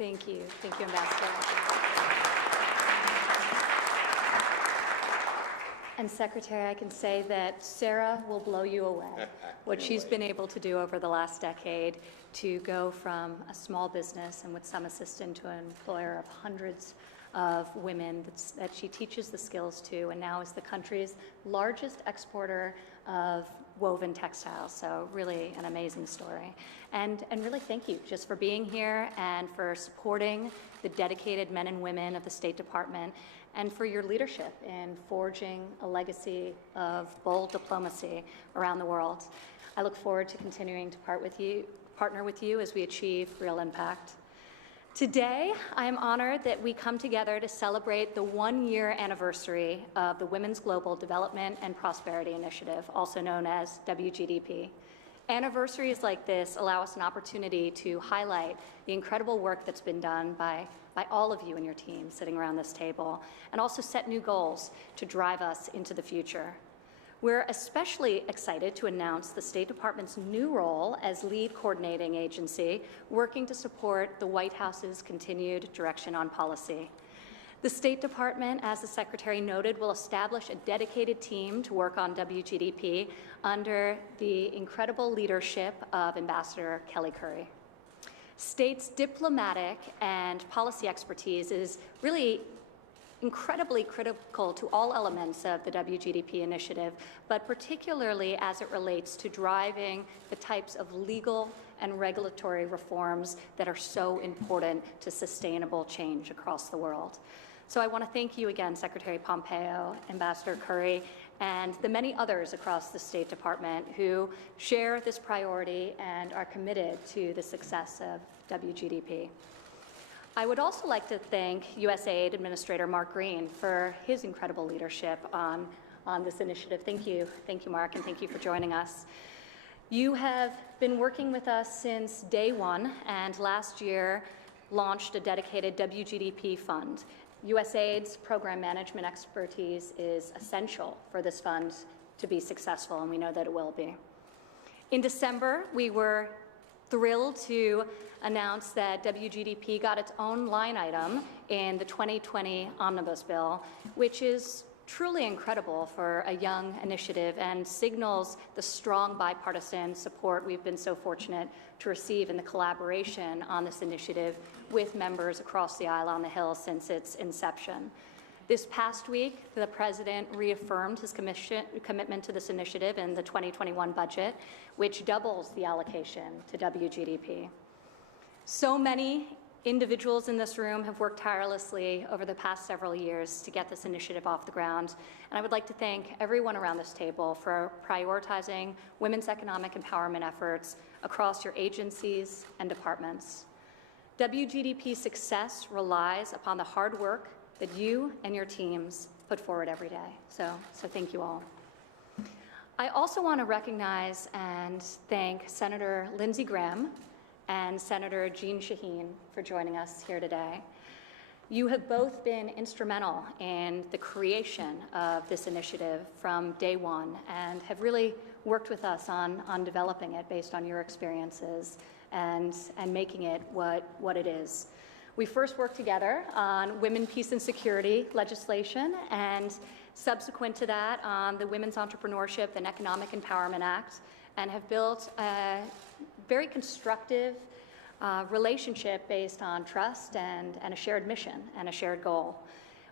Thank you, Ambassador. And Secretary, I can say that Sarah will blow you away. What she's been able to do over the last decade to go from a small business and with some assistance to an employer of hundreds of women that she teaches the skills to, and now is the country's largest exporter of woven textiles. So really an amazing story. And really thank you just for being here and for supporting the dedicated men and women of the State Department and for your leadership in forging a legacy of bold diplomacy around the world. I look forward to continuing to partner with you as we achieve real impact. Today, I am honored that we come together to celebrate the one-year anniversary of the Women's Global Development and Prosperity Initiative, also known as WGDP. Anniversaries like this allow us an opportunity to highlight the incredible work that's been done by all of you and your team sitting around this table, and also set new goals to drive us into the future. We're especially excited to announce the State Department's new role as lead coordinating agency, working to support the White House's continued direction on policy. The State Department, as the Secretary noted, will establish a dedicated team to work on WGDP under the incredible leadership of Ambassador Kelly Currie. State's diplomatic and policy expertise is really incredibly critical to all elements of the WGDP initiative, but particularly as it relates to driving the types of legal and regulatory reforms that are so important to sustainable change across the world. So I want to thank you again, Secretary Pompeo, Ambassador Currie, and the many others across the State Department who share this priority and are committed to the success of WGDP. I would also like to thank USAID Administrator Mark Green for his incredible leadership on this initiative. Thank you, Mark, and thank you for joining us. You have been working with us since day one, and last year launched a dedicated WGDP fund. USAID's program management expertise is essential for this fund to be successful, and we know that it will be. In December, we were thrilled to announce that WGDP got its own line item in the 2020 Omnibus Bill, which is truly incredible for a young initiative and signals the strong bipartisan support we've been so fortunate to receive in the collaboration on this initiative with members across the aisle on the Hill since its inception. This past week, the President reaffirmed his commitment to this initiative in the 2021 budget, which doubles the allocation to WGDP. So many individuals in this room have worked tirelessly over the past several years to get this initiative off the ground, and I would like to thank everyone around this table for prioritizing women's economic empowerment efforts across your agencies and departments. WGDP success relies upon the hard work that you and your teams put forward every day. So thank you all. I also want to recognize and thank Senator Lindsey Graham and Senator Jeanne Shaheen for joining us here today. You have both been instrumental in the creation of this initiative from day one and have really worked with us on developing it based on your experiences and making it what it is. We first worked together on women, peace, and security legislation, and subsequent to that on the Women's Entrepreneurship and Economic Empowerment Act, and have built a very constructive relationship based on trust and a shared mission and a shared goal,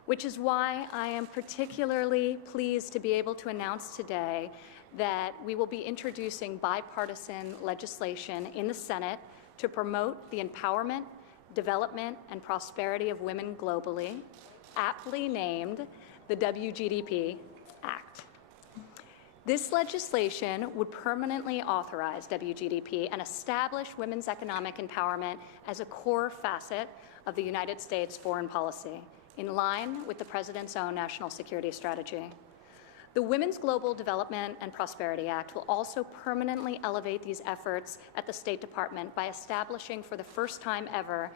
which is why I am particularly pleased to be able to announce today that we will be introducing bipartisan legislation in the Senate to promote the empowerment, development, and prosperity of women globally, aptly named the WGDP Act. This legislation would permanently authorize WGDP and establish women's economic empowerment as a core facet of the United States foreign policy, in line with the President's own national security strategy. The Women's Global Development and Prosperity Act will also permanently elevate these efforts at the State Department by establishing for the first time ever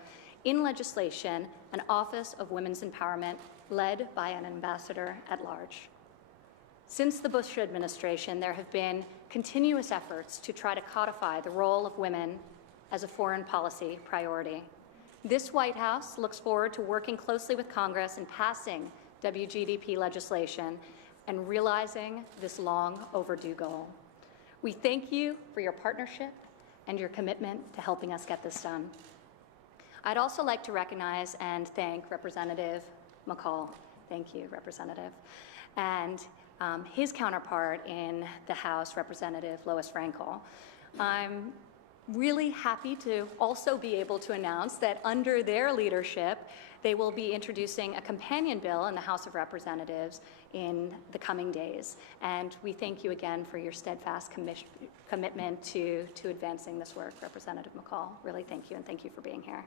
in legislation an Office of Women's Empowerment led by an ambassador at large. Since the Bush administration, there have been continuous efforts to try to codify the role of women as a foreign policy priority. This White House looks forward to working closely with Congress in passing WGDP legislation and realizing this long overdue goal. We thank you for your partnership and your commitment to helping us get this done. I'd also like to recognize and thank Representative McCall. Thank you, Representative. And his counterpart in the House, Representative Lois Frankel. I'm really happy to also be able to announce that under their leadership, they will be introducing a companion bill in the House of Representatives in the coming days. And we thank you again for your steadfast commitment to advancing this work, Representative McCall. Really thank you, and thank you for being here.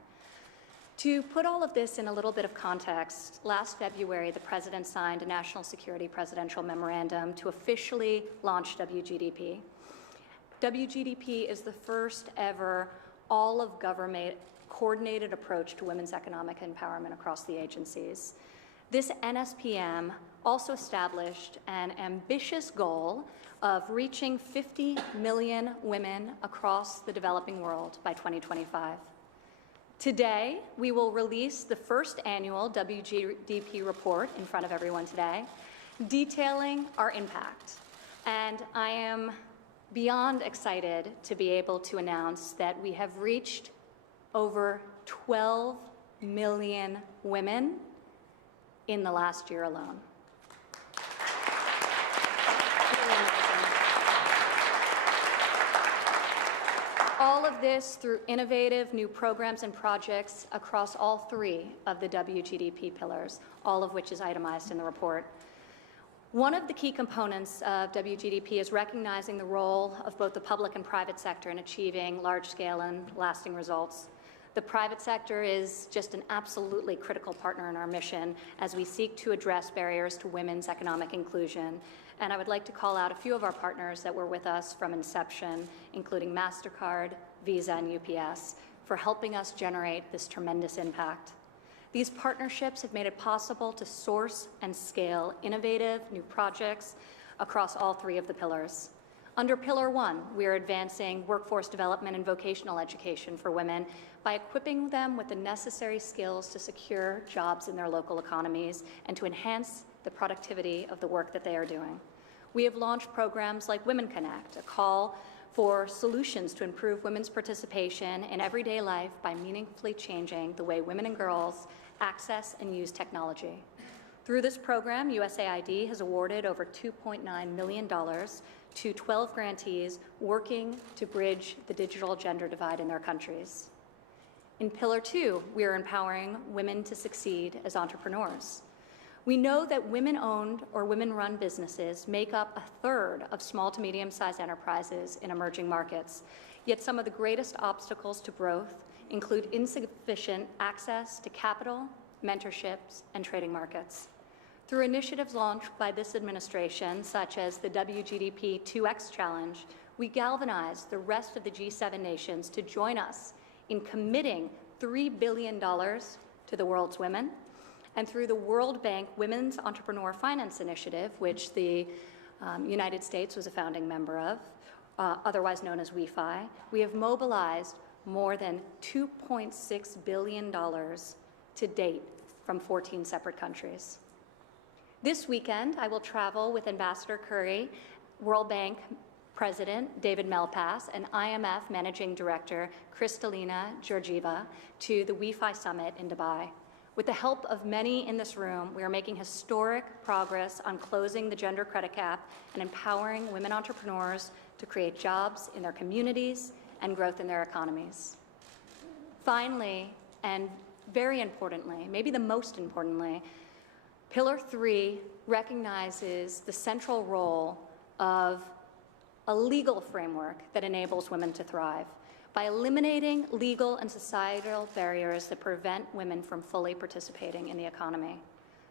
To put all of this in a little bit of context, last February, the President signed a National Security Presidential Memorandum to officially launch WGDP. WGDP is the first ever all-of-government coordinated approach to women's economic empowerment across the agencies. This NSPM also established an ambitious goal of reaching 50 million women across the developing world by 2025. Today, we will release the first annual WGDP report in front of everyone today, detailing our impact. And I am beyond excited to be able to announce that we have reached over 12 million women in the last year alone. All of this through innovative new programs and projects across all three of the WGDP pillars, all of which is itemized in the report. One of the key components of WGDP is recognizing the role of both the public and private sector in achieving large-scale and lasting results. The private sector is just an absolutely critical partner in our mission as we seek to address barriers to women's economic inclusion. And I would like to call out a few of our partners that were with us from inception, including MasterCard, Visa, and UPS, for helping us generate this tremendous impact. These partnerships have made it possible to source and scale innovative new projects across all three of the pillars. Under Pillar 1, we are advancing workforce development and vocational education for women by equipping them with the necessary skills to secure jobs in their local economies and to enhance the productivity of the work that they are doing. We have launched programs like Women Connect, a call for solutions to improve women's participation in everyday life by meaningfully changing the way women and girls access and use technology. Through this program, USAID has awarded over $2.9 million to 12 grantees working to bridge the digital gender divide in their countries. In Pillar 2, we are empowering women to succeed as entrepreneurs. We know that women-owned or women-run businesses make up 1/3 of small to medium-sized enterprises in emerging markets, yet some of the greatest obstacles to growth include insufficient access to capital, mentorships, and trading markets. Through initiatives launched by this administration, such as the WGDP 2X Challenge, we galvanize the rest of the G7 nations to join us in committing $3 billion to the world's women. And through the World Bank Women's Entrepreneur Finance Initiative, which the United States was a founding member of, otherwise known as WEFI, we have mobilized more than $2.6 billion to date from 14 separate countries. This weekend, I will travel with Ambassador Curry, World Bank President David Malpass, and IMF Managing Director Kristalina Georgieva to the WEFI Summit in Dubai. With the help of many in this room, we are making historic progress on closing the gender credit gap and empowering women entrepreneurs to create jobs in their communities and growth in their economies. Finally, and very importantly, maybe the most importantly, Pillar 3 recognizes the central role of a legal framework that enables women to thrive by eliminating legal and societal barriers that prevent women from fully participating in the economy.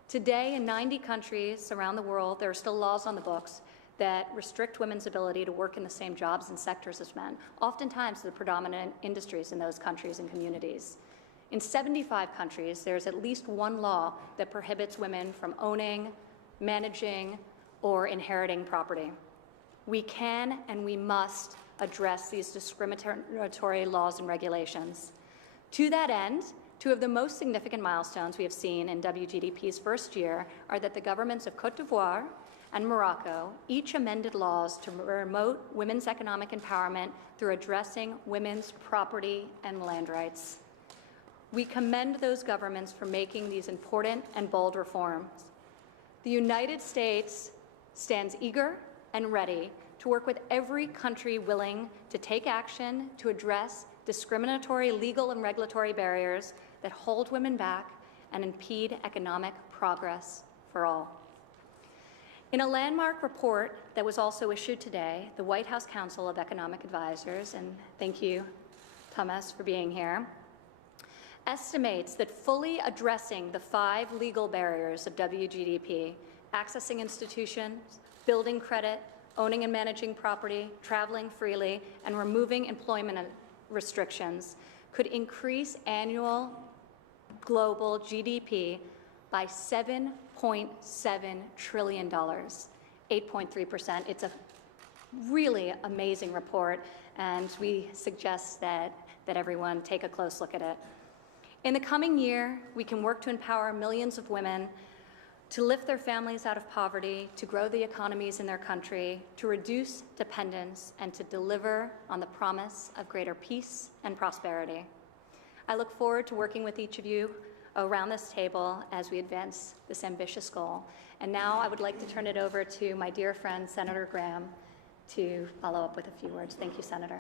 Today, in 90 countries around the world, there are still laws on the books that restrict women's ability to work in the same jobs and sectors as men, oftentimes the predominant industries in those countries and communities. In 75 countries, there's at least one law that prohibits women from owning, managing, or inheriting property. We can and we must address these discriminatory laws and regulations. To that end, Two of the most significant milestones we have seen in WGDP's first year are that the governments of Côte d'Ivoire and Morocco each amended laws to promote women's economic empowerment through addressing women's property and land rights. We commend those governments for making these important and bold reforms. The United States stands eager and ready to work with every country willing to take action to address discriminatory legal and regulatory barriers that hold women back and impede economic progress for all. In a landmark report that was also issued today, the White House Council of Economic Advisors, and thank you, Thomas, for being here, estimates that fully addressing the 5 legal barriers of WGDP, accessing institutions, building credit, owning and managing property, traveling freely, and removing employment restrictions could increase annual global GDP by $7.7 trillion, 8.3%. It's a really amazing report, and we suggest that everyone take a close look at it. In the coming year, we can work to empower millions of women to lift their families out of poverty, to grow the economies in their country, to reduce dependence, and to deliver on the promise of greater peace and prosperity. I look forward to working with each of you around this table as we advance this ambitious goal. And now I would like to turn it over to my dear friend, Senator Graham, to follow up with a few words. Thank you, Senator.